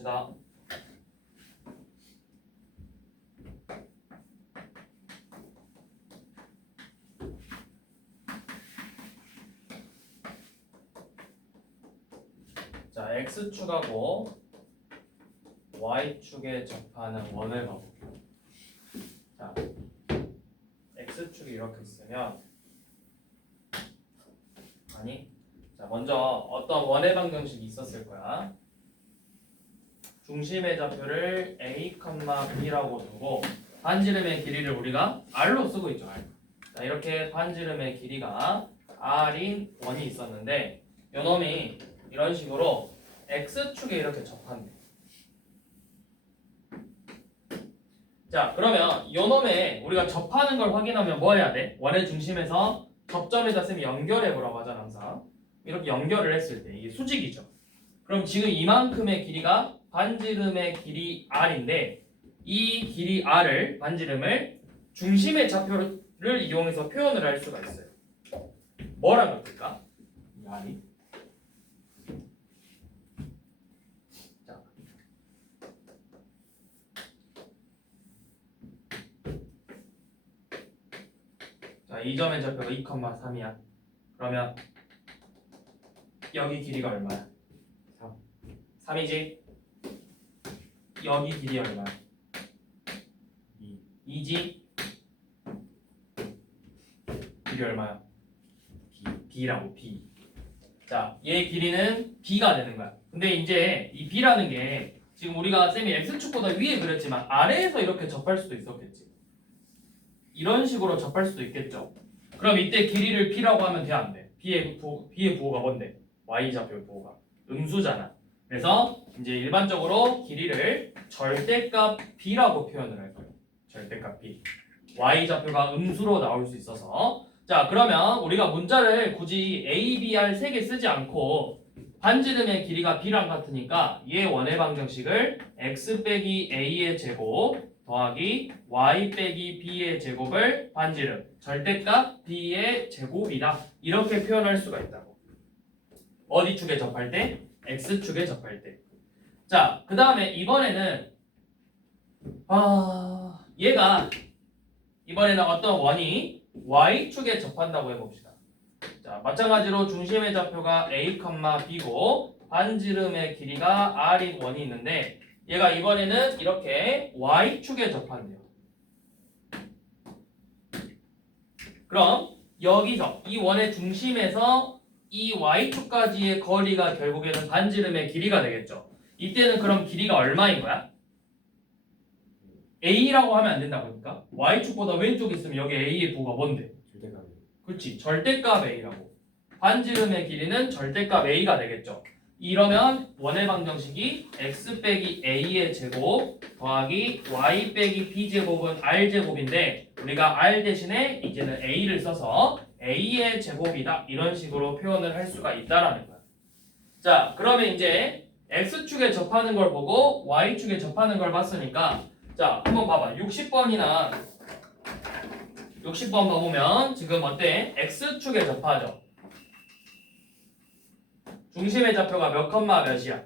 봅시다. 자, x축하고 y축에 접하는 원을 봐볼게요. 자, x축이 이렇게 있으면 자, 먼저 어떤 원의 방정식이 있었을 거야. 중심의 좌표를 a, b라고 두고 반지름의 길이를 우리가 r로 쓰고 있죠. R. 자, 이렇게 반지름의 길이가 r인 원이 있었는데 요놈이 이런 식으로 x축에 이렇게 접한대. 자, 그러면 요놈에 우리가 접하는 걸 확인하면 뭐 해야 돼? 원의 중심에서 접점에다 쌤이 연결해 보라고 하잖아. 항상 이렇게 연결을 했을 때 이게 수직이죠. 그럼 지금 이만큼의 길이가 반지름의 길이 r인데 이 길이 r을 반지름을 중심의 좌표를 이용해서 표현을 할 수가 있어요. 뭐랑 같을까? 이 r이 자, 이 점의 좌표가 2,3이야. 그러면 여기 길이가 얼마야? 3이지? 여기 길이 얼마야? 2지? 길이 얼마야? B라고 B. 자, 얘 길이는 B가 되는 거야. 근데 이제 이 B라는 게 지금 우리가 쌤이 X축보다 위에 그렸지만 아래에서 이렇게 접할 수도 있었겠지. 이런 식으로 접할 수도 있겠죠. 그럼 이때 길이를 P라고 하면 돼, 안 돼? B의 부호가 뭔데? Y좌표의 부호가 음수잖아. 그래서 이제 일반적으로 길이를 절대값 B라고 표현을 할 거예요. 절대값 B. Y좌표가 음수로 나올 수 있어서 자, 그러면 우리가 문자를 굳이 A, B, R 3개 쓰지 않고 반지름의 길이가 B랑 같으니까 얘 원의 방정식을 X 빼기 A의 제곱 더하기 y 빼기 b의 제곱을 반지름 절대값 b의 제곱이다. 이렇게 표현할 수가 있다고. 어디 축에 접할 때? x축에 접할 때. 자, 그 다음에 이번에는 얘가 이번에는 어떤 원이 y축에 접한다고 해봅시다. 자, 마찬가지로 중심의 좌표가 a, b고 반지름의 길이가 r인 원이 있는데 얘가 이번에는 이렇게 y축에 접한대요. 그럼 여기서 이 원의 중심에서 이 y축까지의 거리가 결국에는 반지름의 길이가 되겠죠. 이때는 그럼 길이가 얼마인 거야? a라고 하면 안 된다고 하니까 y축보다 왼쪽에 있으면 여기 a의 부호가 뭔데? 절대값. 그렇지, 절대값 a라고. 반지름의 길이는 절대값 a가 되겠죠. 이러면 원의 방정식이 x 빼기 a의 제곱 더하기 y 빼기 b 제곱은 r 제곱인데 우리가 r 대신에 이제는 a를 써서 a의 제곱이다 이런 식으로 표현을 할 수가 있다라는 거야. 자, 그러면 이제 x축에 접하는 걸 보고 y축에 접하는 걸 봤으니까 자, 한번 봐봐. 60번 봐보면 지금 어때? x축에 접하죠. 중심의 좌표가 몇 컴마 몇이야?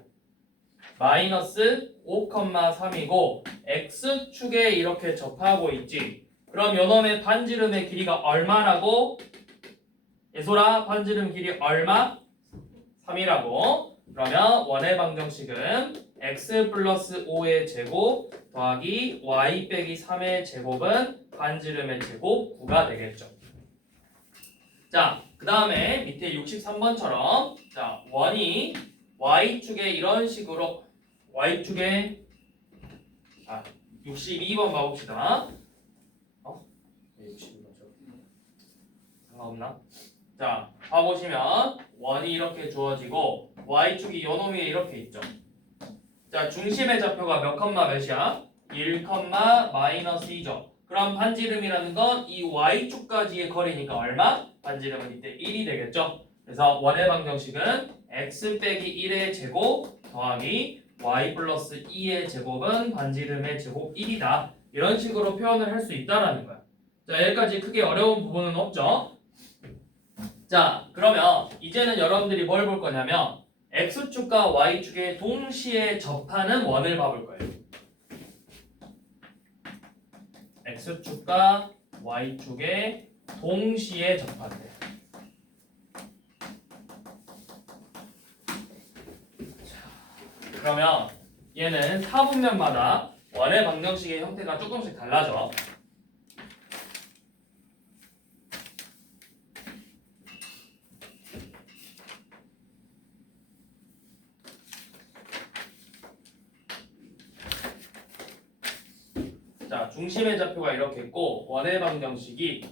마이너스 5,3이고 x축에 이렇게 접하고 있지. 그럼 요놈의 반지름의 길이가 얼마라고? 예솔아, 반지름 길이 얼마? 3이라고. 그러면 원의 방정식은 x 플러스 5의 제곱 더하기 y 빼기 3의 제곱은 반지름의 제곱 9가 되겠죠. 자, 그 다음에 밑에 63번처럼 자, 원이 y축에 이런 식으로 y축에 62번 봐봅시다. 62번처럼 상관없나? 자, 봐보시면 원이 이렇게 주어지고 y축이 요놈 위에 이렇게 있죠. 자, 중심의 좌표가 몇 컴마 몇이야? 1 컴마 마이너스 2죠. 그럼 반지름이라는 건 이 y축까지의 거리니까 얼마? 반지름은 이때 1이 되겠죠. 그래서 원의 방정식은 x 빼기 1의 제곱 더하기 y 플러스 2의 제곱은 반지름의 제곱 1이다. 이런 식으로 표현을 할 수 있다라는 거야. 자, 여기까지 크게 어려운 부분은 없죠. 자, 그러면 이제는 여러분들이 뭘 볼 거냐면 x축과 y축에 동시에 접하는 원을 봐볼 거예요. x축과 y축에 동시에 접한대. 그러면 얘는 사분면마다 원의 방정식의 형태가 조금씩 달라져. 자, 중심의 좌표가 이렇게 있고 원의 방정식이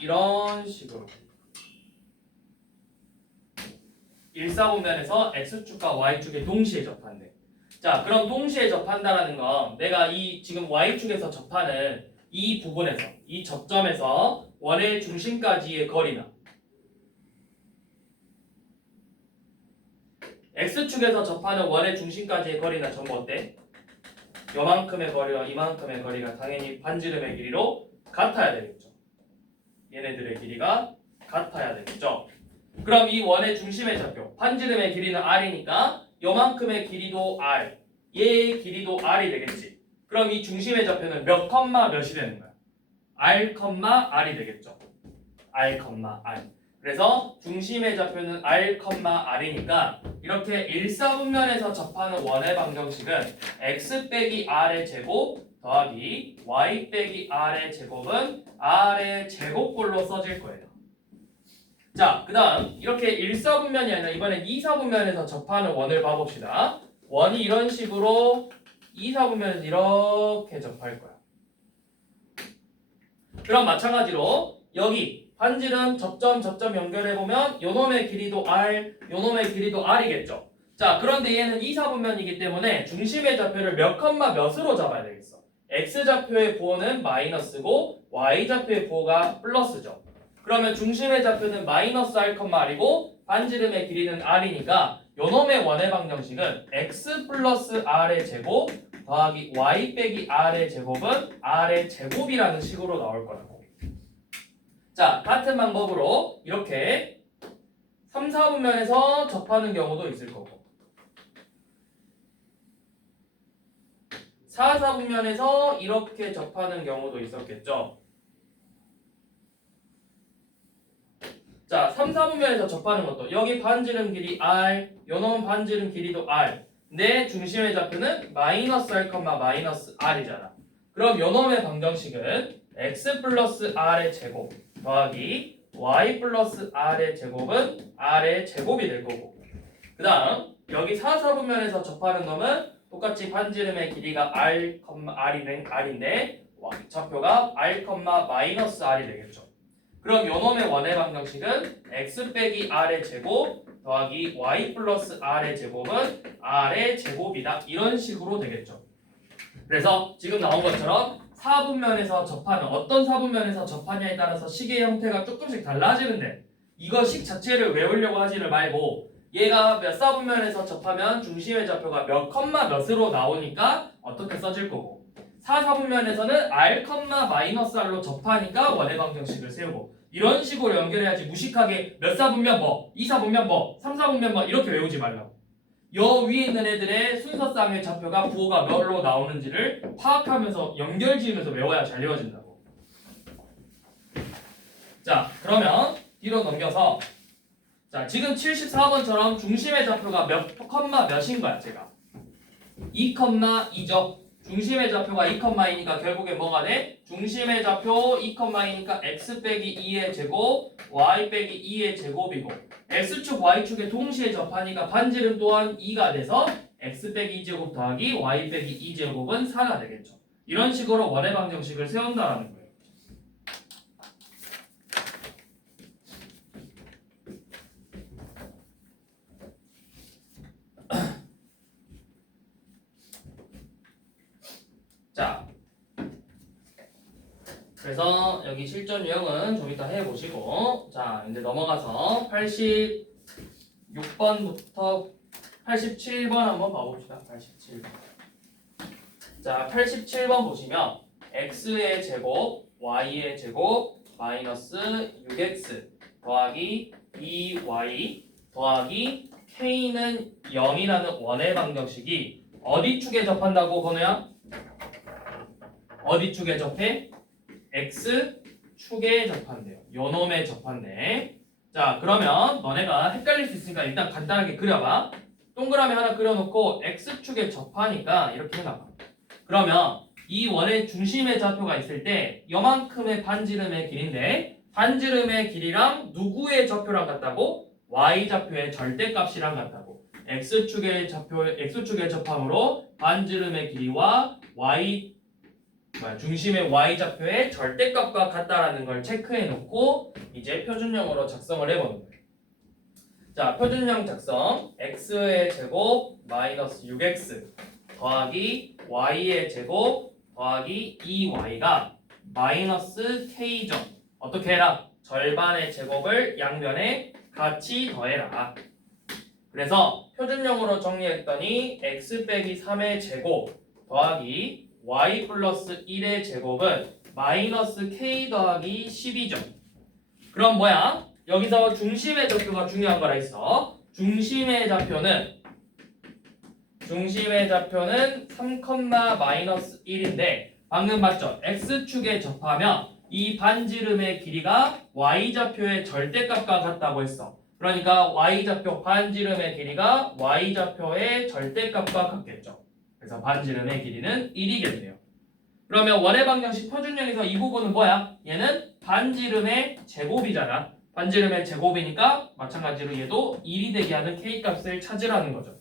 이런 식으로 1사분면에서 x축과 y축에 동시에 접한대. 자, 그럼 동시에 접한다라는 건 내가 이 지금 y축에서 접하는 이 부분에서 이 접점에서 원의 중심까지의 거리나 x축에서 접하는 원의 중심까지의 거리나 전부 어때? 요만큼의 거리와 이만큼의 거리가 당연히 반지름의 길이로 같아야 되겠죠. 얘네들의 길이가 같아야 되겠죠. 그럼 이 원의 중심의 좌표 반지름의 길이는 r이니까 요만큼의 길이도 r, 얘의 길이도 r이 되겠지. 그럼 이 중심의 좌표는 몇 컴마 몇이 되는 거야? r, r이 되겠죠. r, r. 그래서 중심의 좌표는 r, r이니까 이렇게 1사분면에서 접하는 원의 방정식은 x 빼기 r의 제곱 더하기 y 빼기 r의 제곱은 r의 제곱꼴로 써질 거예요. 자, 그 다음 이렇게 1사분면이 아니라 이번엔 2사분면에서 접하는 원을 봐봅시다. 원이 이런 식으로 2사분면에서 이렇게 접할 거야. 그럼 마찬가지로 여기 반지름 접점 연결해보면 요놈의 길이도 r, 요놈의 길이도 r이겠죠. 자, 그런데 얘는 2사분면이기 때문에 중심의 좌표를 몇 컴마 몇으로 잡아야 되겠어. x좌표의 부호는 마이너스고 y좌표의 부호가 플러스죠. 그러면 중심의 좌표는 마이너스 r, r이고 반지름의 길이는 r이니까 요놈의 원의 방정식은 x 플러스 r의 제곱 더하기 y 빼기 r의 제곱은 r의 제곱이라는 식으로 나올 거라고. 자, 같은 방법으로 이렇게 3, 4분면에서 접하는 경우도 있을 거고 4, 4분면에서 이렇게 접하는 경우도 있었겠죠. 자, 3, 4분면에서 접하는 것도 여기 반지름 길이 r, 요놈 반지름 길이도 r. 내 중심의 좌표는 마이너스 r, 마이너스 r이잖아. 그럼 요놈의 방정식은 x 플러스 r의 제곱 더하기 y 플러스 r의 제곱은 r의 제곱이 될 거고 그 다음 여기 4, 4분면에서 접하는 놈은 똑같이 반지름의 길이가 r, r인데 좌표가 r, 마이너스 r이 되겠죠. 그럼 요놈의 원의 방정식은 x 빼기 r의 제곱 더하기 y 플러스 r의 제곱은 r의 제곱이다. 이런 식으로 되겠죠. 그래서 지금 나온 것처럼 4분면에서 접하는 어떤 4분면에서 접하냐에 따라서 식의 형태가 조금씩 달라지는데 이거 식 자체를 외우려고 하지를 말고 얘가 몇 4분면에서 접하면 중심의 좌표가 몇 컴마 몇으로 나오니까 어떻게 써질 거고 4, 4분면에서는 r, 마이너스 r로 접하니까 원의 방정식을 세우고 이런 식으로 연결해야지 무식하게 몇 4분면 뭐, 2, 4분면 뭐, 3, 4분면 뭐 이렇게 외우지 말라고. 여 위에 있는 애들의 순서쌍의 좌표가 부호가 몇로 나오는지를 파악하면서 연결 지으면서 외워야 잘 외워진다고. 자, 그러면 뒤로 넘겨서 자, 지금 74번처럼 중심의 좌표가 몇 컴마 몇인 거야, 제가. 2,2죠. 중심의 좌표가 2,2니까 결국에 뭐가 돼? 중심의 좌표 2,2니까 x 빼기 2의 제곱, y 빼기 2의 제곱이고 x축, y축에 동시에 접하니까 반지름 또한 2가 돼서 x 빼기 2제곱 더하기 y 빼기 2제곱은 4가 되겠죠. 이런 식으로 원의 방정식을 세운다라는 거예요. 자, 그래서 여기 실전 유형은 좀 이따 해보시고 자, 이제 넘어가서 86번부터 87번 한번 봐봅시다. 87번. 자, 87번 보시면 x의 제곱, y의 제곱, 마이너스 6x 더하기 2y 더하기 K는 0이라는 원의 방정식이 어디 축에 접한다고 건우야? 어디 축에 접해? X축에 접한대요. 요놈에 접한대. 자, 그러면 너네가 헷갈릴 수 있으니까 일단 간단하게 그려봐. 동그라미 하나 그려놓고 X축에 접하니까 이렇게 해놔봐. 그러면 이 원의 중심의 좌표가 있을 때 요만큼의 반지름의 길인데 반지름의 길이랑 누구의 좌표랑 같다고? Y좌표의 절대값이랑 같다고. X축의 접함으로 반지름의 길이와 중심의 Y좌표의 절대값과 같다라는 걸 체크해 놓고 이제 표준형으로 작성을 해보는 거예요. 자, 표준형 작성. X의 제곱 마이너스 6X 더하기 Y의 제곱 더하기 2Y가 마이너스 K점. 어떻게 해라? 절반의 제곱을 양변에 같이 더해라. 그래서 표준형으로 정리했더니 X 빼기 3의 제곱 더하기 Y 플러스 1의 제곱은 마이너스 K 더하기 12죠. 그럼 뭐야? 여기서 중심의 좌표가 중요한 거라 했어. 중심의 좌표는 3, 마이너스 1인데 방금 봤죠? X축에 접하면 이 반지름의 길이가 Y좌표의 절대값과 같다고 했어. 그러니까 Y좌표 반지름의 길이가 Y좌표의 절대값과 같겠죠. 그래서 반지름의 길이는 1이겠네요. 그러면 원의 방정식 표준형에서 이 부분은 뭐야? 얘는 반지름의 제곱이잖아. 반지름의 제곱이니까 마찬가지로 얘도 1이 되게 하는 K값을 찾으라는 거죠.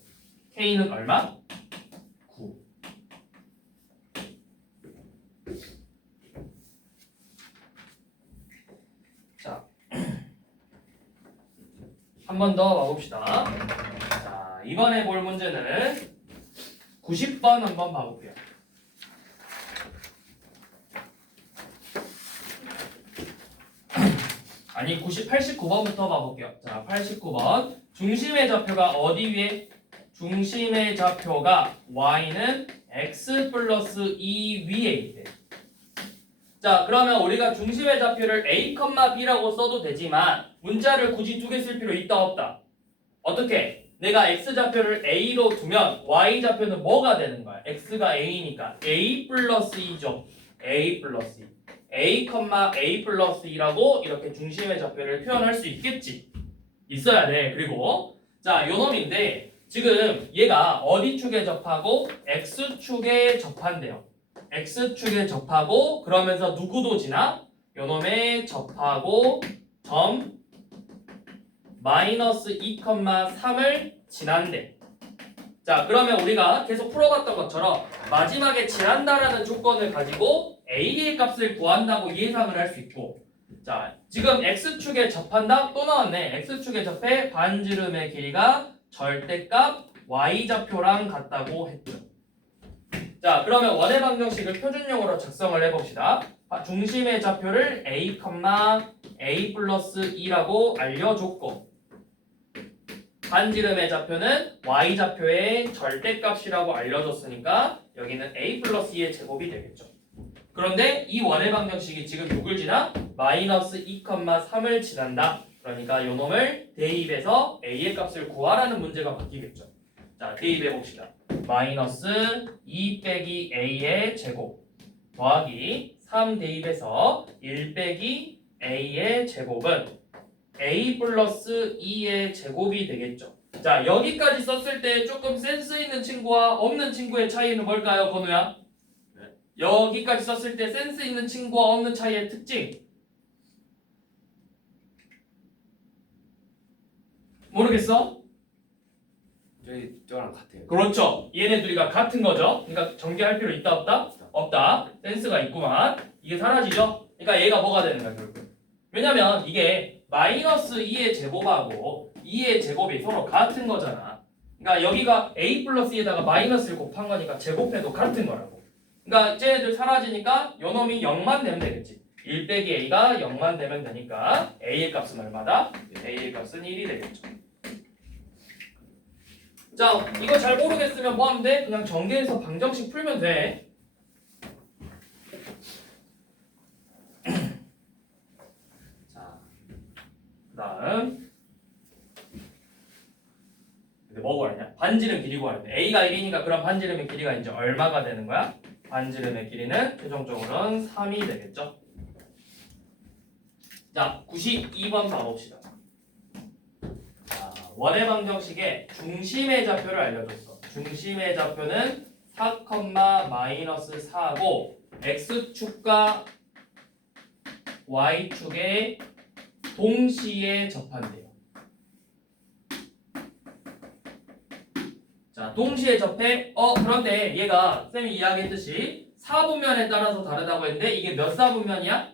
K는 얼마? 9. 자, 한 번 더 봐봅시다. 자, 이번에 볼 문제는 90번 한번 봐볼게요. 아니 89번부터 봐볼게요. 자, 89번. 중심의 좌표가 어디 위에? 중심의 좌표가 Y는 X 플러스 2 위에 있대. 자, 그러면 우리가 중심의 좌표를 A, B라고 써도 되지만 문자를 굳이 두 개 쓸 필요 있다 없다? 어떻게? 내가 X좌표를 A로 두면 Y좌표는 뭐가 되는 거야? X가 A니까 A 플러스 2죠. A 플러스 2. A, A 플러스 2라고 이렇게 중심의 좌표를 표현할 수 있겠지. 있어야 돼. 그리고 자, 요 놈인데 지금 얘가 어디 축에 접하고 X축에 접한대요. X축에 접하고 그러면서 누구도 지나? 요 놈에 접하고 점 마이너스 2,3을 지난대. 자, 그러면 우리가 계속 풀어봤던 것처럼 마지막에 지난다라는 조건을 가지고 A의 값을 구한다고 예상을 할 수 있고, 자, 지금 X축에 접한다? 또 나왔네. X축에 접해 반지름의 길이가 절대값 Y좌표랑 같다고 했죠. 자, 그러면 원의 방정식을 표준형으로 작성을 해봅시다. 중심의 좌표를 A, A 플러스 2라고 알려줬고 반지름의 좌표는 Y좌표의 절대값이라고 알려줬으니까 여기는 A 플러스 2의 제곱이 되겠죠. 그런데 이 원의 방정식이 지금 누굴 지나? 마이너스 2,3을 지난다. 그러니까 요 놈을 대입해서 A의 값을 구하라는 문제가 바뀌겠죠. 자, 대입해 봅시다. 마이너스 2 빼기 A의 제곱 더하기 3 대입해서 1 빼기 A의 제곱은 A 플러스 2의 제곱이 되겠죠. 자, 여기까지 썼을 때 조금 센스 있는 친구와 없는 친구의 차이는 뭘까요, 건우야? 네. 여기까지 썼을 때 센스 있는 친구와 없는 차이의 특징 모르겠어? 저랑 같아요. 그렇죠. 얘네 둘이가 같은 거죠. 그러니까 전개할 필요 있다 없다? 없다. 센스가 있구만. 이게 사라지죠. 그러니까 얘가 뭐가 되는 거야 결국. 왜냐면 이게 마이너스 2의 제곱하고 2의 제곱이 서로 같은 거잖아. 그러니까 여기가 A 플러스 2에다가 마이너스를 곱한 거니까 제곱해도 같은 거라고. 그러니까 쟤네들 사라지니까 요 놈이 0만 되면 되겠지. 1 빼기 A가 0만 되면 되니까 A의 값은 얼마다? A의 값은 1이 되겠죠. 자, 이거 잘 모르겠으면 뭐 하면 돼? 그냥 전개해서 방정식 풀면 돼. 자, 그 다음 뭐 구하냐? 반지름 길이 구하는데 A가 1이니까 그럼 반지름의 길이가 이제 얼마가 되는 거야? 반지름의 길이는 최종적으로는 3이 되겠죠. 자, 92번 봐봅시다. 자, 원의 방정식의 중심의 좌표를 알려줬어. 중심의 좌표는 4,-4고 x축과 y축에 동시에 접한대요. 자, 동시에 접해. 그런데 얘가 쌤이 이야기했듯이 사분면에 따라서 다르다고 했는데 이게 몇 사분면이야?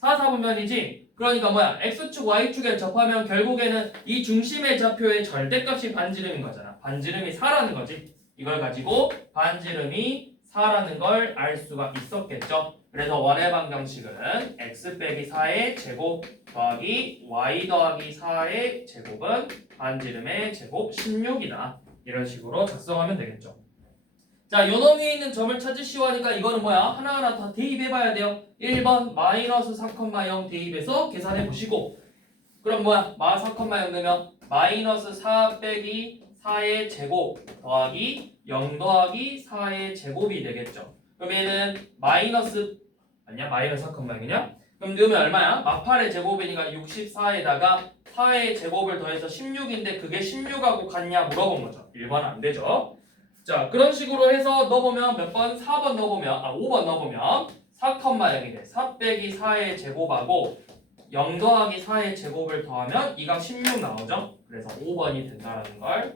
4사분면이지. 그러니까 뭐야? x축, y축에 접하면 결국에는 이 중심의 좌표의 절대값이 반지름인 거잖아. 반지름이 4라는 거지. 이걸 가지고 반지름이 4라는 걸 알 수가 있었겠죠. 그래서 원의 방정식은 x 빼기 4의 제곱 더하기 y 더하기 4의 제곱은 반지름의 제곱 16이다. 이런 식으로 작성하면 되겠죠. 자, 요 놈 위에 있는 점을 찾으시오 하니까 이거는 뭐야? 하나하나 다 대입해봐야 돼요. 1번 마이너스 4,0 대입해서 계산해 보시고, 그럼 뭐야? 마 4,0 넣으면 마이너스 4 빼기 4의 제곱 더하기 0 더하기 4의 제곱이 되겠죠. 그럼 얘는 마이너스 아니야? 마이너스 4,0이냐? 그럼 넣으면 얼마야? 마 8의 제곱이니까 64에다가 4의 제곱을 더해서 16인데 그게 16하고 같냐 물어본 거죠. 1번 안 되죠. 자, 그런 식으로 해서 넣어보면 몇 번? 4번 넣어보면 5번 넣어보면 4,0이 돼. 4 빼기 4의 제곱하고 0 더하기 4의 제곱을 더하면 이 각 16 나오죠. 그래서 5번이 된다는 걸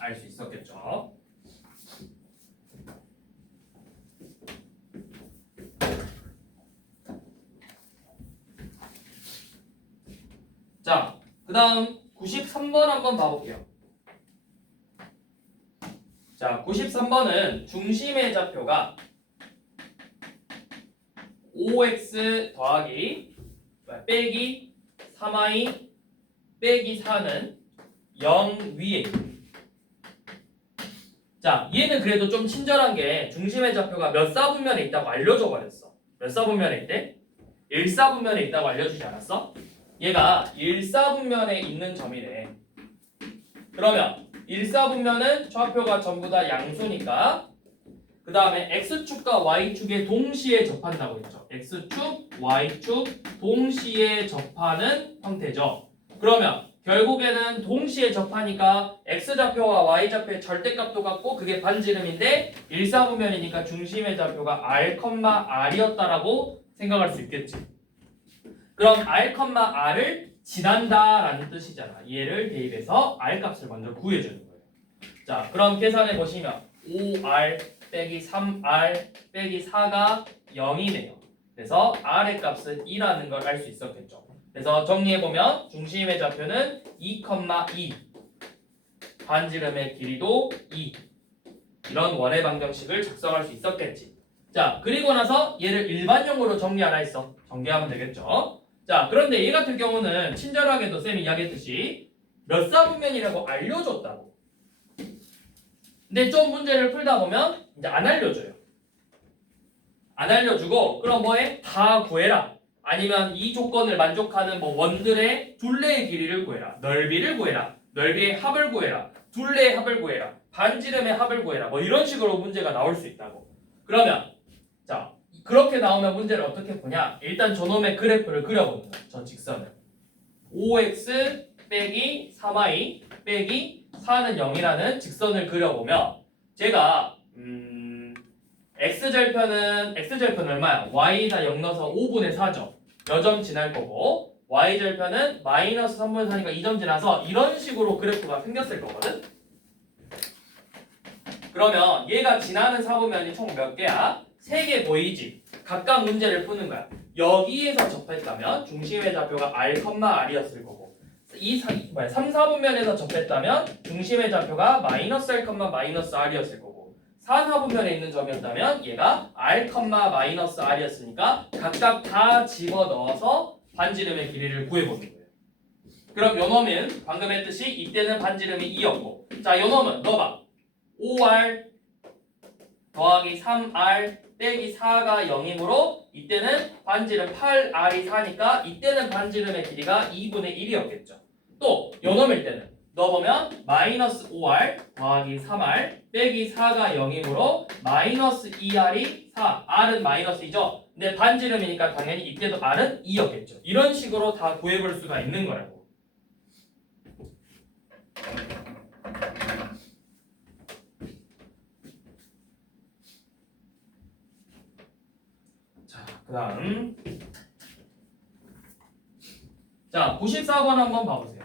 알 수 있었겠죠. 자, 그 다음 93번 한번 봐볼게요. 자, 93번은 중심의 좌표가 5x 더하기 빼기 3y 빼기 4는 0 위에. 자, 얘는 그래도 좀 친절한 게 중심의 좌표가 몇 사분면에 있다고 알려줘 버렸어. 몇 사분면에 있대? 1사분면에 있다고 알려주지 않았어? 얘가 1사분면에 있는 점이래. 그러면 1사분면은 좌표가 전부 다 양수니까 그 다음에 x축과 y축에 동시에 접한다고 했죠. x축, y축 동시에 접하는 형태죠. 그러면 결국에는 동시에 접하니까 x좌표와 y좌표의 절대값도 같고 그게 반지름인데 1사분면이니까 중심의 좌표가 r,r이었다라고 생각할 수 있겠지. 그럼 r,r을 지난다라는 뜻이잖아. 얘를 대입해서 r 값을 먼저 구해주는 거예요. 자, 그럼 계산해 보시면 5r 빼기 3r 빼기 4가 0이네요. 그래서 r의 값은 2라는 걸 알 수 있었겠죠. 그래서 정리해보면 중심의 좌표는 2,2 반지름의 길이도 2 이런 원의 방정식을 작성할 수 있었겠지. 자, 그리고 나서 얘를 일반용으로 정리하라 했어. 정리하면 되겠죠. 자, 그런데 얘 같은 경우는 친절하게도 쌤이 이야기했듯이 몇 사분면이라고 알려줬다고. 근데 좀 문제를 풀다 보면 이제 안 알려줘요. 안 알려주고 그럼 뭐해? 다 구해라. 아니면 이 조건을 만족하는 뭐 원들의 둘레의 길이를 구해라. 넓이를 구해라. 넓이의 합을 구해라. 둘레의 합을 구해라. 반지름의 합을 구해라. 뭐 이런 식으로 문제가 나올 수 있다고. 그러면 자, 그렇게 나오면 문제를 어떻게 푸냐? 일단 저놈의 그래프를 그려보는 거야. 저 직선을. 5x 빼기 3y 빼기 4는 0이라는 직선을 그려보면 제가 x절편은 얼마야? y에다 0 넣어서 5분의 4죠. 몇 점 지날 거고 y절편은 마이너스 3분의 4니까 2점 지나서 이런 식으로 그래프가 생겼을 거거든. 그러면 얘가 지나는 사분면이 총 몇 개야? 3개 보이지? 각각 문제를 푸는 거야. 여기에서 접했다면 중심의 좌표가 r,r이었을 거고 3, 4분면에서 접했다면 중심의 좌표가 마이너스 r, 마이너스 r이었을 거고 4사분면에 있는 점이었다면 얘가 r, 마이너스 r이었으니까 각각 다 집어넣어서 반지름의 길이를 구해보는 거예요. 그럼 요 놈은 방금 했듯이 이때는 반지름이 2였고 자, 요 놈은 넣어봐. 5r 더하기 3r 빼기 4가 0이므로 이때는 반지름 8r이 4니까 이때는 반지름의 길이가 2분의 1이었겠죠. 또 요놈일 때는 넣어보면 마이너스 5r 더하기 3r 빼기 4가 0이므로 마이너스 2r이 4. r은 마이너스 2죠. 근데 반지름이니까 당연히 이때도 r은 2였겠죠. 이런 식으로 다 구해볼 수가 있는 거라고. 자, 그 다음 자 94번 한번 봐보세요.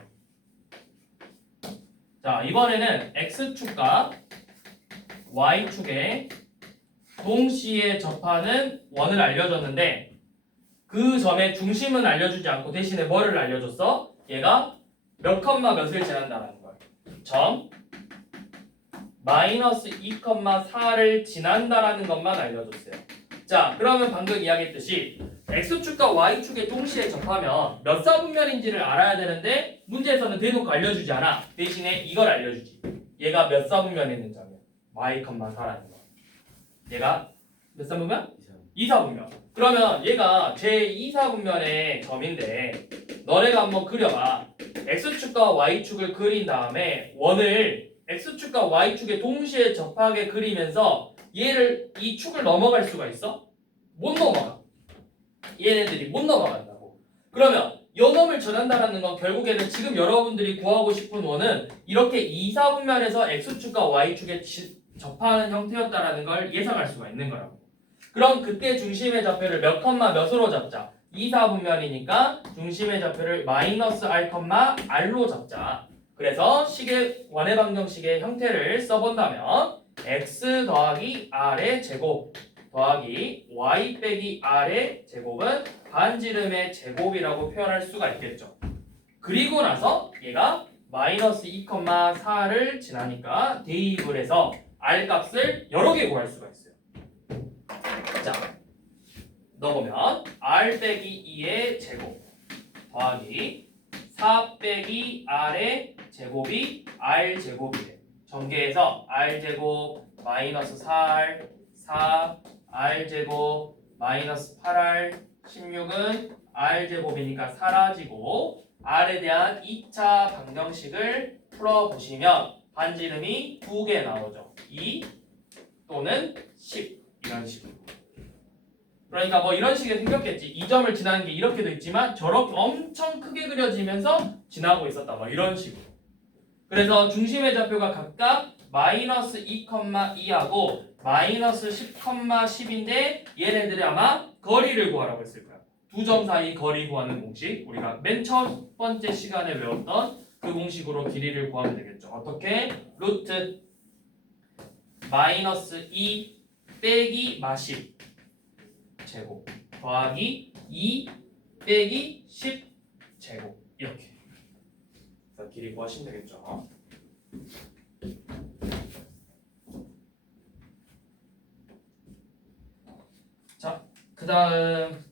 자, 이번에는 X축과 Y축에 동시에 접하는 원을 알려줬는데 그 점의 중심은 알려주지 않고 대신에 뭐를 알려줬어? 얘가 몇 컴마 몇을 지난다는 걸. 점 마이너스 2,4를 지난다라는 것만 알려줬어요. 자, 그러면 방금 이야기했듯이 X축과 Y축에 동시에 접하면 몇 사분면인지를 알아야 되는데 문제에서는 대놓고 알려주지 않아. 대신에 이걸 알려주지. 얘가 몇 사분면에 있는 점이야. Y,4라는 거. 얘가 몇 사분면? 2사분면. 그러면 얘가 제 2사분면의 점인데 너네가 한번 그려봐. X축과 Y축을 그린 다음에 원을 X축과 Y축에 동시에 접하게 그리면서 얘를 이 축을 넘어갈 수가 있어? 못 넘어가. 얘네들이 못 넘어간다고. 그러면 요놈을 전한다는 건 결국에는 지금 여러분들이 구하고 싶은 원은 이렇게 2사분면에서 X축과 Y축에 접하는 형태였다라는 걸 예상할 수가 있는 거라고. 그럼 그때 중심의 좌표를 몇 컴마 몇으로 잡자. 2사분면이니까 중심의 좌표를 마이너스 R, R로 잡자. 그래서 식의 원의 방정식의 형태를 써본다면 x 더하기 r의 제곱 더하기 y 빼기 r의 제곱은 반지름의 제곱이라고 표현할 수가 있겠죠. 그리고 나서 얘가 마이너스 2,4를 지나니까 대입을 해서 r 값을 여러 개 구할 수가 있어요. 자, 넣어보면 r 빼기 2의 제곱 더하기 4 빼기 r의 제곱이 r 제곱이래. 전개해서 r 제곱 마이너스 4r 4 r 제곱 마이너스 8r 16은 r 제곱이니까 사라지고 r에 대한 2차 방정식을 풀어보시면 반지름이 2개 나오죠. 2 또는 10 이런 식으로. 그러니까 뭐 이런 식이 생겼겠지. 이 점을 지나는 게 이렇게도 있지만 저렇게 엄청 크게 그려지면서 지나고 있었다. 뭐 이런 식으로. 그래서 중심의 좌표가 각각 마이너스 2,2하고 마이너스 10,10인데 얘네들이 아마 거리를 구하라고 했을 거야. 두 점 사이 거리 구하는 공식. 우리가 맨 첫 번째 시간에 외웠던 그 공식으로 길이를 구하면 되겠죠. 어떻게? 루트 마이너스 2 빼기 마10 제곱 더하기 2 빼기 10 제곱 이렇게. 그래서 길이 구하시면 되겠죠. 자, 그 다음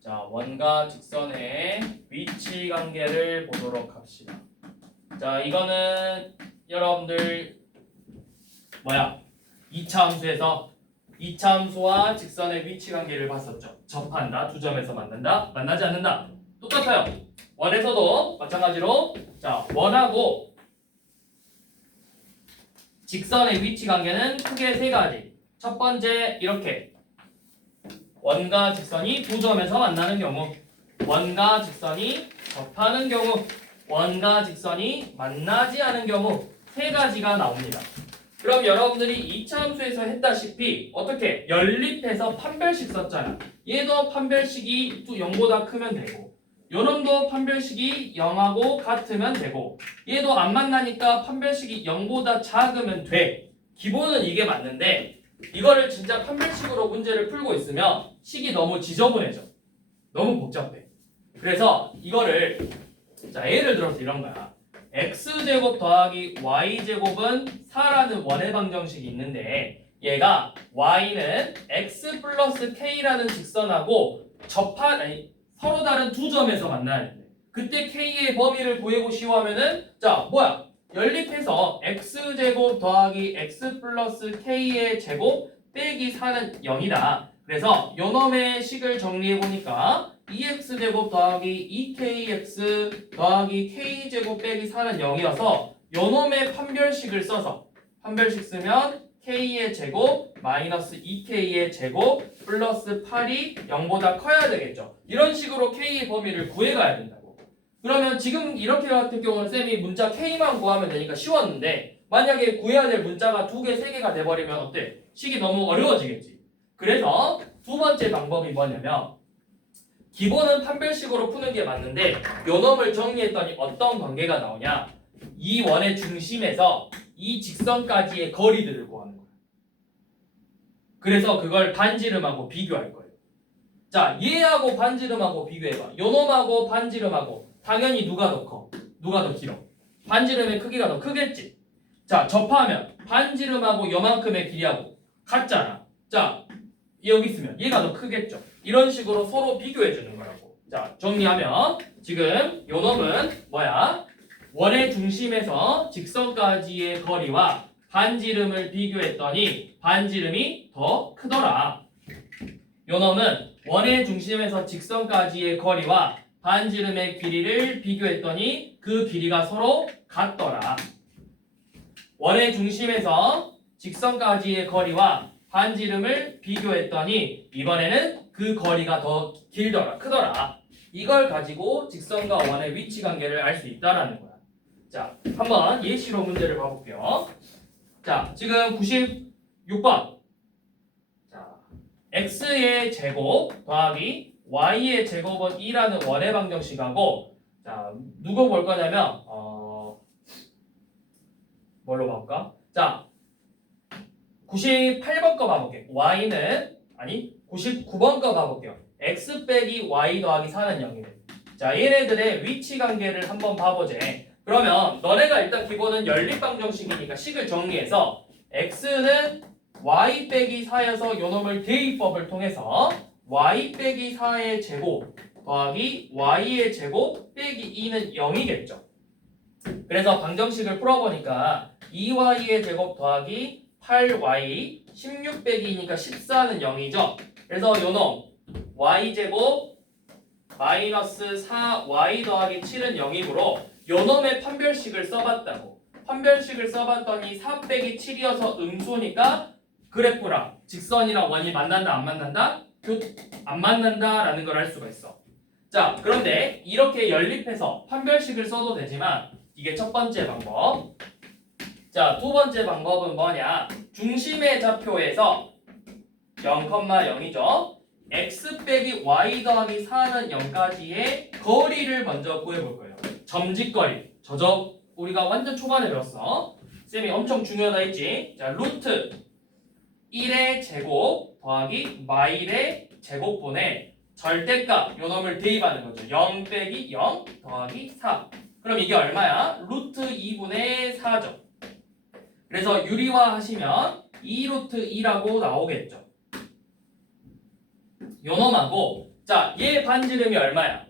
자, 원과 직선의 위치 관계를 보도록 합시다. 자, 이거는 여러분들 2차 함수에서 2차 함수와 직선의 위치 관계를 봤었죠. 접한다, 두 점에서 만난다, 만나지 않는다. 똑같아요. 원에서도 마찬가지로 자, 원하고 직선의 위치 관계는 크게 세 가지. 첫 번째 이렇게 원과 직선이 두 점에서 만나는 경우, 원과 직선이 접하는 경우, 원과 직선이 만나지 않은 경우 세 가지가 나옵니다. 그럼 여러분들이 2차 함수에서 했다시피 어떻게 연립해서 판별식 썼잖아. 얘도 판별식이 0보다 크면 되고 요놈도 판별식이 0하고 같으면 되고 얘도 안 만나니까 판별식이 0보다 작으면 돼. 기본은 이게 맞는데 이거를 진짜 판별식으로 문제를 풀고 있으면 식이 너무 지저분해져. 너무 복잡해. 그래서 이거를 자 예를 들어서 이런 거야. x제곱 더하기 y제곱은 4라는 원의 방정식이 있는데 얘가 y는 x 플러스 k라는 직선하고 서로 다른 두 점에서 만나야 돼. 그때 k의 범위를 구하고 시험하면은 자 뭐야 연립해서 x제곱 더하기 x 플러스 k의 제곱 빼기 4는 0이다. 그래서 요놈의 식을 정리해보니까 2x제곱 더하기 2kx 더하기 k제곱 빼기 4는 0이어서 요놈의 판별식을 써서 판별식 쓰면 k의 제곱 마이너스 2k의 제곱 플러스 8이 0보다 커야 되겠죠. 이런 식으로 k의 범위를 구해가야 된다고. 그러면 지금 이렇게 같은 경우는 쌤이 문자 k만 구하면 되니까 쉬웠는데 만약에 구해야 될 문자가 2개, 3개가 돼버리면 어때? 식이 너무 어려워지겠지. 그래서 두 번째 방법이 뭐냐면 기본은 판별식으로 푸는 게 맞는데 요놈을 정리했더니 어떤 관계가 나오냐? 이 원의 중심에서 이 직선까지의 거리들을 구하는 거예요. 그래서 그걸 반지름하고 비교할 거예요. 자, 얘하고 반지름하고 비교해봐. 요놈하고 반지름하고 당연히 누가 더 커? 누가 더 길어? 반지름의 크기가 더 크겠지? 자, 접하면 반지름하고 요만큼의 길이하고 같잖아. 자, 여기 있으면 얘가 더 크겠죠? 이런 식으로 서로 비교해 주는 거라고. 자, 정리하면 지금 요놈은 뭐야? 원의 중심에서 직선까지의 거리와 반지름을 비교했더니 반지름이 더 크더라. 요놈은 원의 중심에서 직선까지의 거리와 반지름의 길이를 비교했더니 그 길이가 서로 같더라. 원의 중심에서 직선까지의 거리와 반지름을 비교했더니 이번에는 그 거리가 더 길더라, 크더라. 이걸 가지고 직선과 원의 위치 관계를 알 수 있다라는 거야. 자, 한번 예시로 문제를 봐볼게요. 자, 지금 96번. 자, x의 제곱 더하기 y의 제곱은 2라는 원의 방정식하고, 자, 누구 볼 거냐면, 뭘로 봐볼까? 자, 98번 거 봐볼게요. y는, 아니, 99번 거 봐볼게요. x 빼기 y 더하기 4는 0이래. 자, 얘네들의 위치 관계를 한번 봐보제. 그러면 너네가 일단 기본은 연립방정식이니까 식을 정리해서 x는 y 빼기 4여서 요놈을 대입법을 통해서 y 빼기 4의 제곱 더하기 y의 제곱 빼기 2는 0이겠죠. 그래서 방정식을 풀어보니까 2y의 제곱 더하기 8y 16 빼기 2니까 14는 0이죠. 그래서 요놈 y제곱 마이너스 4y 더하기 7은 0이므로 요놈의 판별식을 써봤다고. 판별식을 써봤더니 4 빼기 7이어서 음수니까 그래프랑 직선이랑 원이 만난다 안 만난다? 안 만난다 라는 걸 알 수가 있어. 자, 그런데 이렇게 연립해서 판별식을 써도 되지만 이게 첫 번째 방법. 자, 두 번째 방법은 뭐냐? 중심의 좌표에서 0,0이죠. x 빼기 y 더하기 4는 0까지의 거리를 먼저 구해볼 거예요. 점직거리. 저저 우리가 완전 초반에 배웠어. 쌤이 엄청 중요하다 했지. 자, 루트 1의 제곱 더하기 마일의 제곱분의 절대값 요놈을 대입하는 거죠. 0 빼기 0 더하기 4. 그럼 이게 얼마야? 루트 2분의 4죠. 그래서 유리화 하시면 2루트 2라고 나오겠죠. 요놈하고 자, 얘 반지름이 얼마야?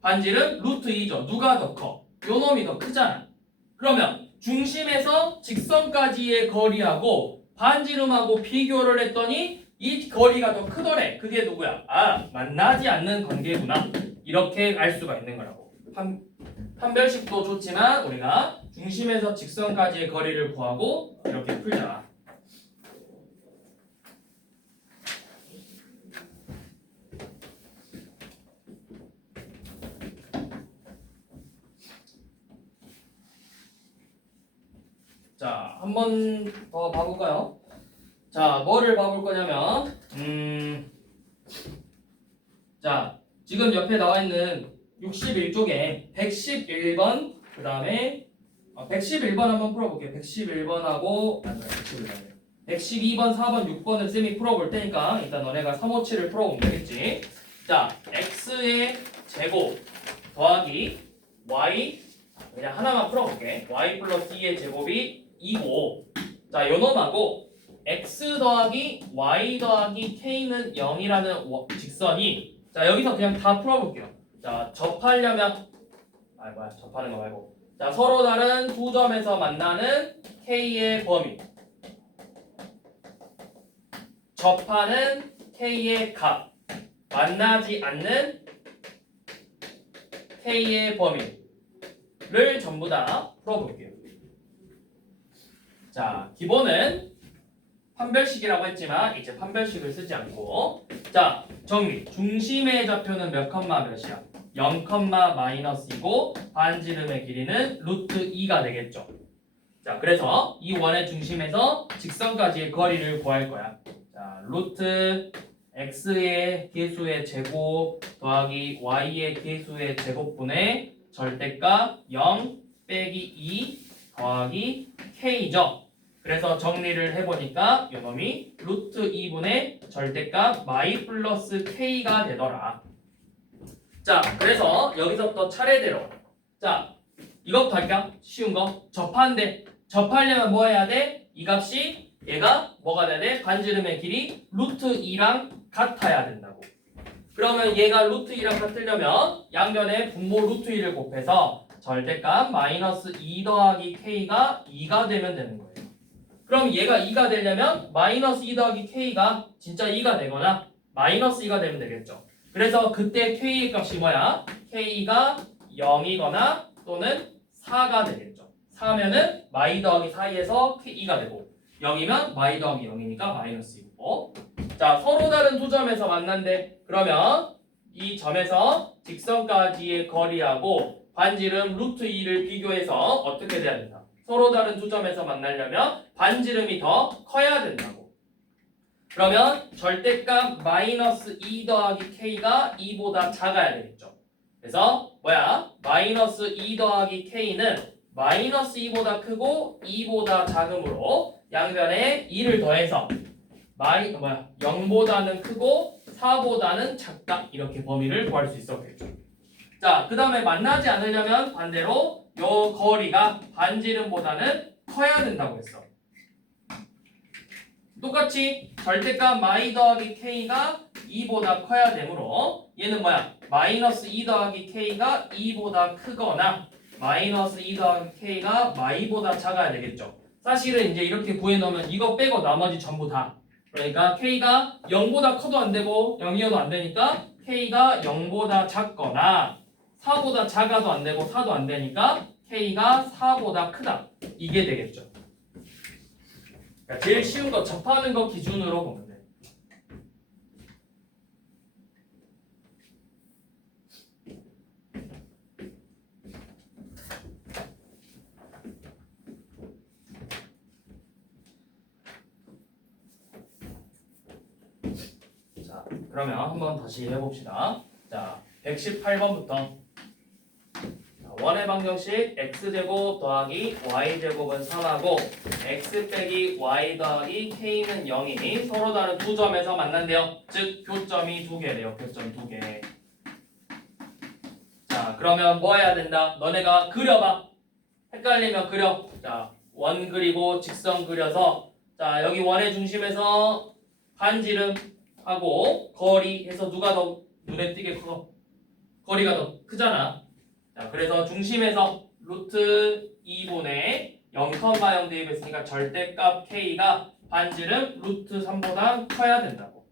반지름 루트 2죠. 누가 더 커? 요놈이 더 크잖아. 그러면 중심에서 직선까지의 거리하고 반지름하고 비교를 했더니 이 거리가 더 크더래. 그게 누구야? 아, 만나지 않는 관계구나. 이렇게 알 수가 있는 거라고. 판별식도 좋지만 우리가 중심에서 직선까지의 거리를 구하고 이렇게 풀자. 자, 한 번 더 봐볼까요? 자, 뭐를 봐볼 거냐면 자, 지금 옆에 나와 있는 61쪽에 111번 그 다음에 111번 한번 풀어볼게요. 111번하고 112번, 4번, 6번을 쌤이 풀어볼 테니까 일단 너네가 357을 풀어보면 되겠지. 자, x의 제곱 더하기 y 그냥 하나만 풀어볼게. y 플러스 2의 제곱이 2고 자, 요놈하고 x 더하기 y 더하기 k는 0이라는 직선이 자, 여기서 그냥 다 풀어볼게요. 자, 접하려면 접하는 거 말고 자, 서로 다른 두 점에서 만나는 K의 범위. 접하는 K의 값. 만나지 않는 K의 범위를 전부 다 풀어볼게요. 자, 기본은 판별식이라고 했지만 이제 판별식을 쓰지 않고 자, 정리. 중심의 좌표는 몇 컴마 몇이야? 0, 마이너스이고 반지름의 길이는 루트 2가 되겠죠. 자, 그래서 이 원의 중심에서 직선까지의 거리를 구할 거야. 자, 루트 x의 계수의 제곱 더하기 y의 계수의 제곱분의 절대값 0 빼기 2 더하기 k죠. 그래서 정리를 해보니까 요놈이 루트 2분의 절대값 y 플러스 k가 되더라. 자, 그래서 여기서부터 차례대로 자, 이것부터 할까? 쉬운 거. 접하는데 접하려면 뭐 해야 돼? 이 값이 얘가 뭐가 돼야 돼? 반지름의 길이 루트 2랑 같아야 된다고. 그러면 얘가 루트 2랑 같으려면 양변에 분모 루트 2를 곱해서 절대값 마이너스 2 더하기 k가 2가 되면 되는 거예요. 그럼 얘가 2가 되려면 마이너스 2 더하기 k가 진짜 2가 되거나 마이너스 2가 되면 되겠죠. 그래서 그때 k의 값이 뭐야? k가 0이거나 또는 4가 되겠죠. 4면은 마이 더하기 사이에서 2가 되고 0이면 마이 더하기 0이니까 마이너스이고. 자, 서로 다른 두 점에서 만난대. 그러면 이 점에서 직선까지의 거리하고 반지름 루트 2를 비교해서 어떻게 돼야 된다? 서로 다른 두 점에서 만나려면 반지름이 더 커야 된다고. 그러면 절대값 마이너스 2 더하기 k가 2보다 작아야 되겠죠. 그래서 뭐야? 마이너스 2 더하기 k는 마이너스 2보다 크고 2보다 작으므로 양변에 2를 더해서 0보다는 크고 4보다는 작다. 이렇게 범위를 구할 수 있었겠죠. 자, 그 다음에 만나지 않으려면 반대로 요 거리가 반지름보다는 커야 된다고 했어. 똑같이 절대값 마이 더하기 k가 2보다 커야 되므로 얘는 뭐야? 마이너스 2 더하기 k가 2보다 크거나 마이너스 2 더하기 k가 마이보다 작아야 되겠죠. 사실은 이제 이렇게 구해놓으면 이거 빼고 나머지 전부 다. 그러니까 k가 0보다 커도 안 되고 0이어도 안 되니까 k가 0보다 작거나 4보다 작아도 안 되고 4도 안 되니까 k가 4보다 크다. 이게 되겠죠. 그러니까 제일 쉬운 거 접하는 거 기준으로 보면 돼. 자, 그러면 한번 다시 해봅시다. 자, 118번부터 원의 방정식 x제곱 더하기 y제곱은 3하고 x 빼기 y 더하기 k는 0이니 서로 다른 두 점에서 만난대요. 즉 교점이 두 개래요. 교점 두 개. 자, 그러면 뭐 해야 된다? 너네가 그려봐. 헷갈리면 그려. 자, 원 그리고 직선 그려서 자, 여기 원의 중심에서 반지름하고 거리 해서 누가 더 눈에 띄게 커? 거리가 더 크잖아. 자, 그래서 중심에서 루트 2분의 0,0 대입했으니까 절대값 k가 반지름 루트 3보다 커야 된다고.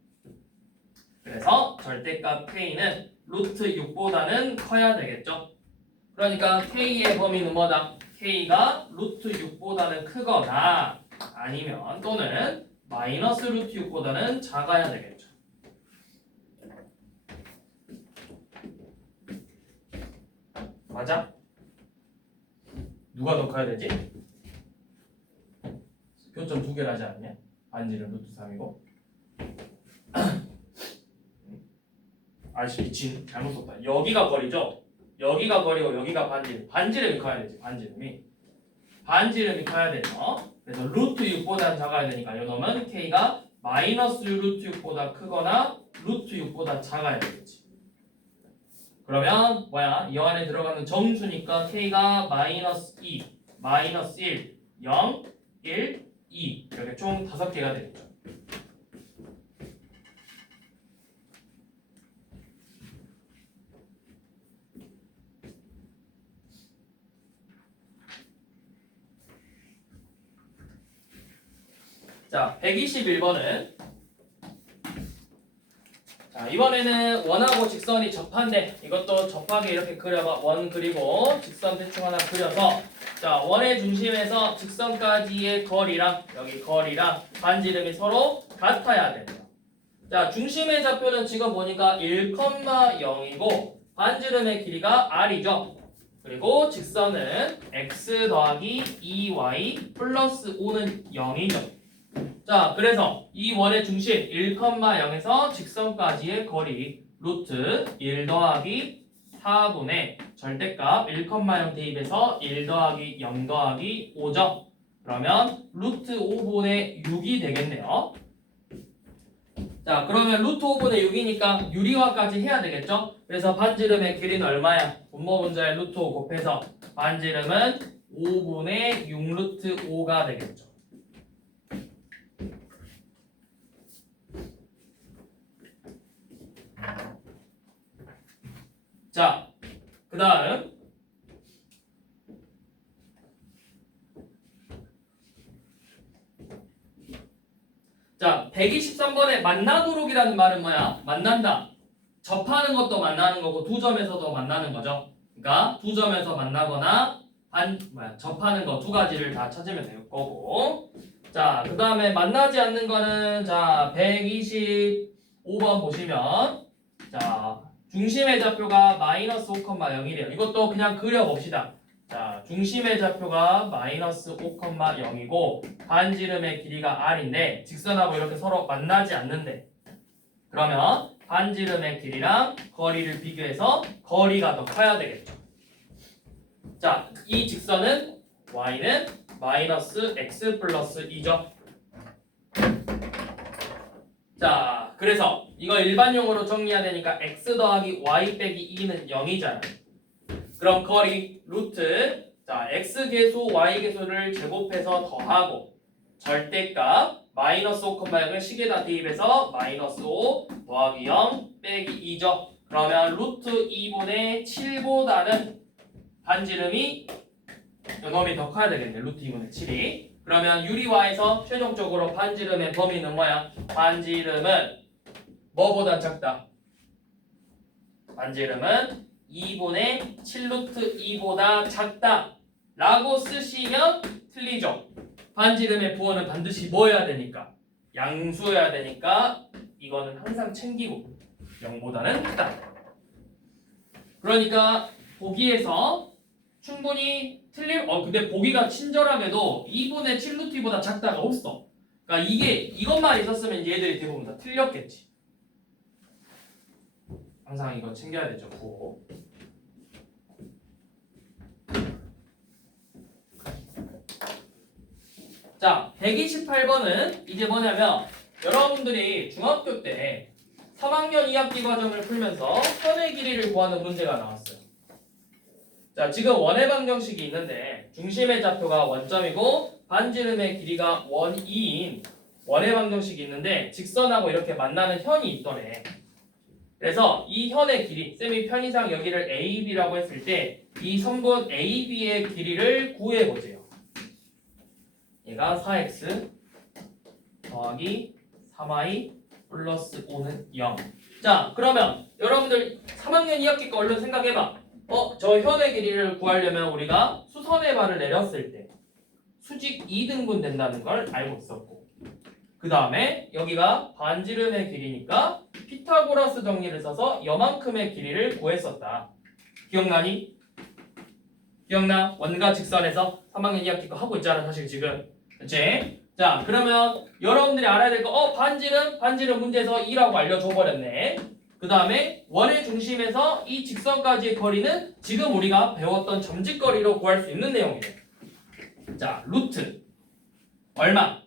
그래서 절대값 k는 루트 6보다는 커야 되겠죠. 그러니까 k의 범위는 뭐다? k가 루트 6보다는 크거나 아니면 또는 마이너스 루트 6보다는 작아야 되겠죠. 맞아? 누가 더 커야 되지? 교점 두 개를 하지 않냐? 반지름 루트 3이고 아이씨 미친 잘못 썼다. 여기가 거리죠? 여기가 거리고 여기가 반지름. 반지름이 커야 되지. 반지름이 커야 되죠. 그래서 루트 6보다 작아야 되니까 이놈은 k가 마이너스 루트 6보다 크거나 루트 6보다 작아야 되겠지. 그러면 뭐야? 이 안에 들어가는 정수니까 k가 마이너스 2, 마이너스 1, 0, 1, 2 이렇게 총 5개가 되겠죠. 자, 121번은 자, 이번에는 원하고 직선이 접한데 이것도 접하게 이렇게 그려봐. 원 그리고 직선 대충 하나 그려서 자, 원의 중심에서 직선까지의 거리랑 여기 거리랑 반지름이 서로 같아야 됩니다. 자, 중심의 좌표는 지금 보니까 1,0이고 반지름의 길이가 r이죠. 그리고 직선은 x 더하기 2y 플러스 5는 0이죠. 자, 그래서 이 원의 중심 1,0에서 직선까지의 거리 루트 1 더하기 4분의 절대값 1,0 대입해서 1 더하기 0 더하기 5죠. 그러면 루트 5분의 6이 되겠네요. 자, 그러면 루트 5분의 6이니까 유리화까지 해야 되겠죠? 그래서 반지름의 길이는 얼마야? 분모 분자의 루트 5 곱해서 반지름은 5분의 6 루트 5가 되겠죠. 자, 그 다음 자, 123번에 만나도록이라는 말은 뭐야? 만난다. 접하는 것도 만나는 거고 두 점에서도 만나는 거죠. 그러니까 두 점에서 만나거나 접하는 거 두 가지를 다 찾으면 될 거고. 자, 그 다음에 만나지 않는 거는 자, 125번 보시면 자, 중심의 좌표가 마이너스 5,0이래요. 이것도 그냥 그려봅시다. 자, 중심의 좌표가 마이너스 5,0이고 반지름의 길이가 r인데 직선하고 이렇게 서로 만나지 않는데 그러면 반지름의 길이랑 거리를 비교해서 거리가 더 커야 되겠죠. 자, 이 직선은 y는 마이너스 x 플러스 2죠. 자, 그래서 이거 일반용어로 정리해야 되니까 x 더하기 y 빼기 2는 0이잖아. 그럼 거리 루트 자 x 계수 y 계수를 제곱해서 더하고 절대값 마이너스 5,0을 식에다 대입해서 마이너스 5 더하기 0 빼기 2죠. 그러면 루트 2분의 7보다는 반지름이 요놈이 더 커야 되겠네. 루트 2분의 7이. 그러면 유리화에서 최종적으로 반지름의 범위는 뭐야? 반지름은 뭐보다 작다? 반지름은 2분의 7루트 2보다 작다 라고 쓰시면 틀리죠. 반지름의 부호는 반드시 뭐 해야 되니까? 양수여야 되니까 이거는 항상 챙기고 0보다는 크다. 그러니까 보기에서 충분히 근데 보기가 친절하게도 2분의 7루트 2보다 작다가 없어. 그러니까 이것만 있었으면 얘들이 대부분 다 틀렸겠지. 항상 이거 챙겨야 되죠. 부호. 자, 128번은 이제 뭐냐면 여러분들이 중학교 때 3학년 2학기 과정을 풀면서 선의 길이를 구하는 문제가 나왔어요. 자, 지금 원의 방정식이 있는데 중심의 좌표가 원점이고 반지름의 길이가 원2인 원의 방정식이 있는데 직선하고 이렇게 만나는 현이 있더래. 그래서 이 현의 길이, 쌤이 편의상 여기를 AB라고 했을 때 이 성분 AB의 길이를 구해보세요. 얘가 4x 더하기 3y 플러스 5는 0. 자, 그러면 여러분들 3학년 2학기 거 얼른 생각해봐. 저 현의 길이를 구하려면 우리가 수선의 발을 내렸을 때 수직 2등분 된다는 걸 알고 있었고 그 다음에 여기가 반지름의 길이니까 피타고라스 정리를 써서 여만큼의 길이를 구했었다. 기억나니? 기억나? 원과 직선에서 3학년 2학기 거 하고 있잖아 사실 지금. 그치? 자, 그러면 여러분들이 알아야 될 거 반지름 문제에서 2라고 알려줘 버렸네. 그 다음에 원의 중심에서 이 직선까지의 거리는 지금 우리가 배웠던 점직거리로 구할 수 있는 내용이에요. 자, 루트 얼마?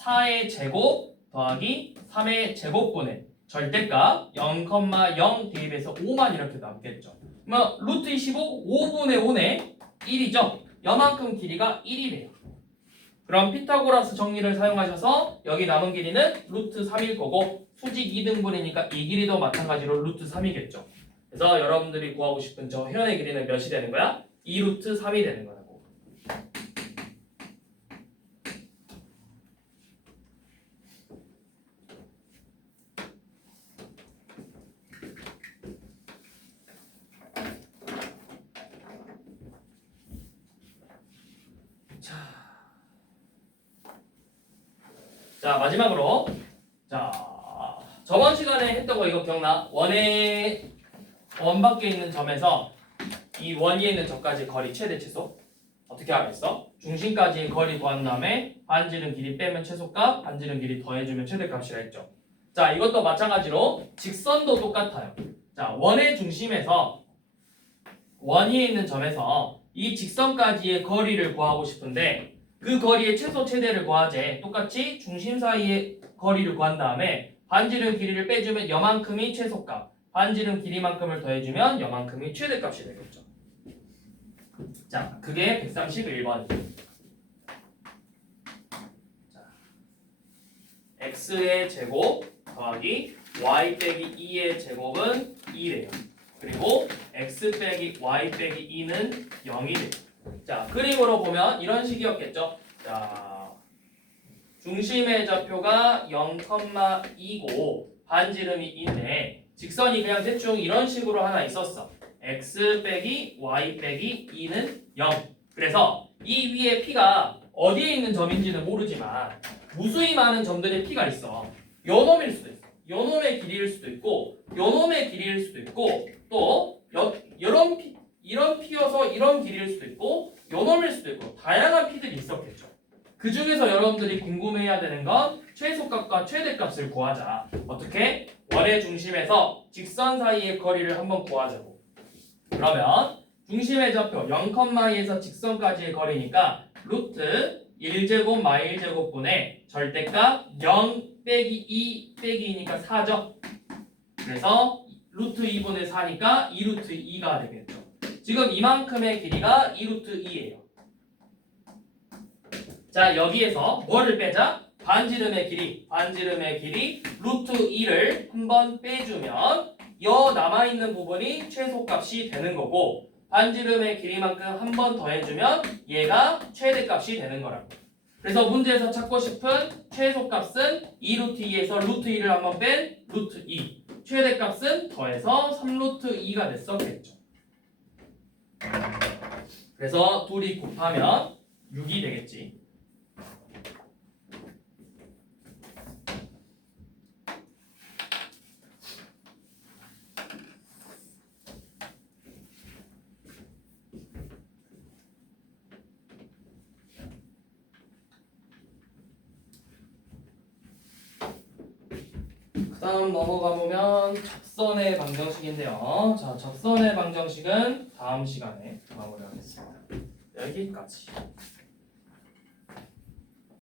4의 제곱 더하기 3의 제곱분의 절대값 0,0 대입해서 5만 이렇게 남겠죠. 그러면 루트 25 5분의 5네 1이죠. 여만큼 길이가 1이래요. 그럼 피타고라스 정리를 사용하셔서 여기 남은 길이는 루트 3일 거고 수직 2등분이니까 이 길이도 마찬가지로 루트 3이겠죠. 그래서 여러분들이 구하고 싶은 저 현의 길이는 몇이 되는 거야? 2루트 3이 되는 거라고. 자, 마지막으로 자, 저번 시간에 했던 거 이거 기억나? 원 밖에 있는 점에서 이 원 위에 있는 점까지 거리 최대 최소 어떻게 하겠어? 중심까지 거리 구한 다음에 반지름 길이 빼면 최소값, 반지름 길이 더해주면 최대값이라 했죠. 자, 이것도 마찬가지로 직선도 똑같아요. 자, 원의 중심에서 원 위에 있는 점에서 이 직선까지의 거리를 구하고 싶은데 그 거리의 최소 최대를 구하재. 똑같이 중심 사이의 거리를 구한 다음에 반지름 길이를 빼주면 여만큼이 최소값, 반지름 길이만큼을 더해주면 여만큼이 최대값이 되겠죠. 자, 그게 131번이에요. 자, x의 제곱 더하기 y 빼기 2의 제곱은 2래요. 그리고 x 빼기 y 빼기 2는 0이 돼요. 자, 그림으로 보면 이런 식이었겠죠. 자, 중심의 좌표가 0,2고 반지름이 2인데 직선이 그냥 대충 이런 식으로 하나 있었어. x 빼기 y 빼기 2는 0. 그래서 이 위에 p가 어디에 있는 점인지는 모르지만 무수히 많은 점들의 p가 있어. 요 놈일 수도 있어. 요 놈의 길이일 수도 있고 요 놈의 길이일 수도 있고 또 이런 p여서 이런 길이일 수도 있고 요 놈일 수도 있고 다양한 p들이 있었겠죠. 그 중에서 여러분들이 궁금해야 되는 건 최소값과 최대값을 구하자. 어떻게? 원의 중심에서 직선 사이의 거리를 한번 구하자고. 그러면 중심의 좌표 0,2에서 직선까지의 거리니까 루트 1제곱 마일 제곱분의 절대값 0 빼기 2 빼기 2니까 4죠. 그래서 루트 2분의 4니까 2루트 2가 되겠죠. 지금 이만큼의 길이가 2루트 2예요. 자, 여기에서 뭐를 빼자? 반지름의 길이 루트 2를 한번 빼주면 여 남아있는 부분이 최소값이 되는 거고 반지름의 길이만큼 한 번 더해주면 얘가 최대값이 되는 거라고. 그래서 문제에서 찾고 싶은 최소값은 2루트 2에서 루트 2를 한번 뺀 루트 2 최대값은 더해서 3루트 2가 됐었겠죠. 그래서 둘이 곱하면 6이 되겠지. 다음 넘어가 보면 접선의 방정식인데요. 자, 접선의 방정식은 다음 시간에 마무리하겠습니다. 여기까지.